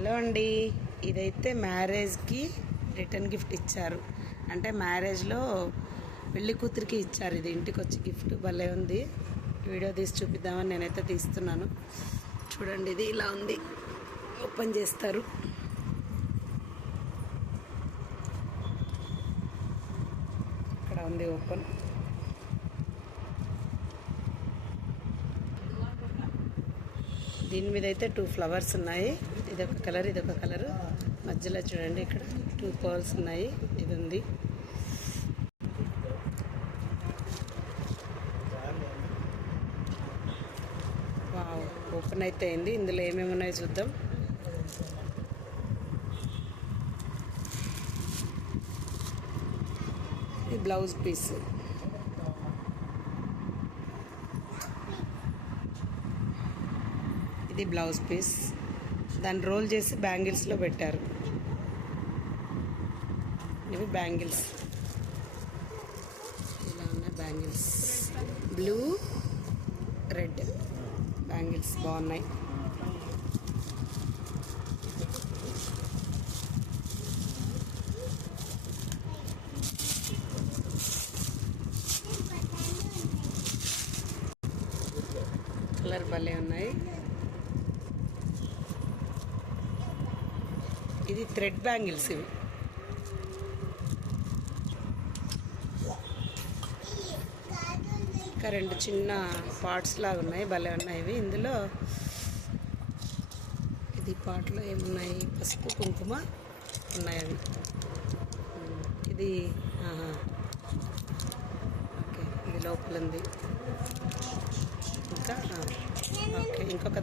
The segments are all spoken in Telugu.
హలో అండి, ఇదైతే మ్యారేజ్కి రిటర్న్ గిఫ్ట్ ఇచ్చారు. అంటే మ్యారేజ్లో పెళ్లి కూతురికి ఇచ్చారు. ఇది ఇంటికి వచ్చి గిఫ్ట్ భలే ఉంది. వీడియో తీసి చూపిద్దామని నేనైతే తీస్తున్నాను. చూడండి, ఇది ఇలా ఉంది. ఓపెన్ చేస్తారు. ఇక్కడ ఉంది ఓపెన్. దీని మీద అయితే 2 ఫ్లవర్స్ ఉన్నాయి. ఇదొక కలర్, ఇదొక కలర్. మధ్యలో చూడండి, ఇక్కడ 2 పర్ల్స్ ఉన్నాయి. ఇది ఉంది. వావ్, ఓపెన్ అయితే అయింది. ఇందులో ఏమేమి ఉన్నాయో చూద్దాం. ఇది బ్లౌజ్ పీస్. ఇది బ్లౌజ్ పీస్. దాన్ని రోల్ చేసి బ్యాంగిల్స్లో పెట్టారు. ఇవి బ్యాంగిల్స్. ఇలా ఉన్నాయి బ్యాంగిల్స్. బ్లూ, రెడ్ బ్యాంగిల్స్ బాగున్నాయి. కలర్ భలే ఉన్నాయి. ఇది థ్రెడ్ బ్యాంగిల్స్. ఇవి ఇంకా 2 చిన్న పార్ట్స్ లాగా ఉన్నాయి. భలే ఉన్నాయి ఇవి. ఇందులో ఇది పార్ట్లో ఏమున్నాయి? పసుపు, కుంకుమ ఉన్నాయి. అవి ఇది ఓకే, ఇది లోపల ఉంది. ఇంకా ఓకే, ఇంకొక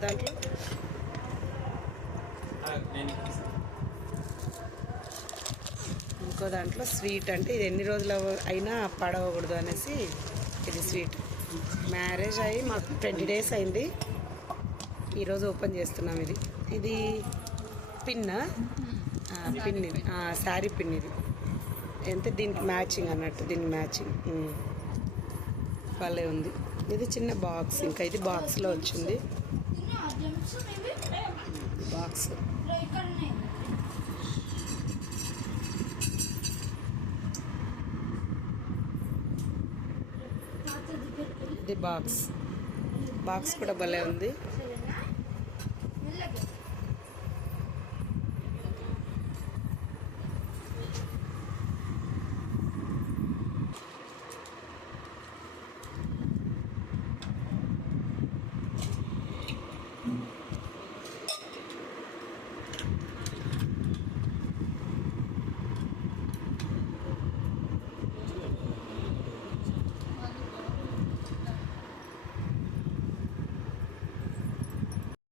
దాంట్లో స్వీట్. అంటే ఇది ఎన్ని రోజులు అయినా పడవకూడదు అనేసి ఇది స్వీట్. మ్యారేజ్ అయ్యి మాకు 20 days అయింది. ఈరోజు ఓపెన్ చేస్తున్నాం. ఇది పిన్. పిన్ ఇది శారీ పిన్. ఇది ఎంత దీనికి మ్యాచింగ్ అన్నట్టు, దీనికి మ్యాచింగ్ భలే ఉంది. ఇది చిన్న బాక్స్. ఇంకా ఇది బాక్స్లో వచ్చింది. బాక్స్ ఇది బాక్స్ కూడా భలే ఉంది.